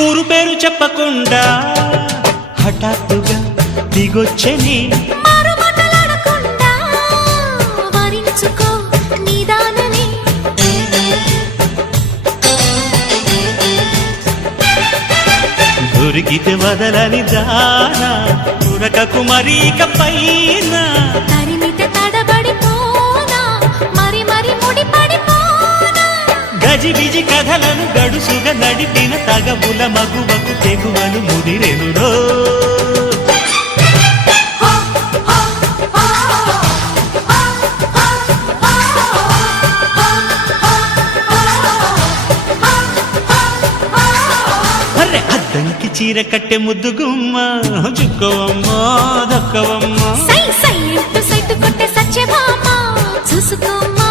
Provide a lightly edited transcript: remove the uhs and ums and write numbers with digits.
ఊరు పేరు చెప్పకుండా హఠాత్తుగా దిగొచ్చని దొరికితే వదలని దానా ఉరకకు మరీక పైన తరిమితే తడబడిపోనా మరి మరి ముడిపడిపోనా గజిబిజి కథలను గడుసుగా నడిపిన తగవుల మగువకు తెగువలు ముదిరెనురో అద్దంకి చీర కట్టె ముద్దుగుమ్మ చుక్కవమ్మా దక్కవమ్మా సై సై అంటూ సైటు కొట్టే సత్యభామ చూసుకోమ్మా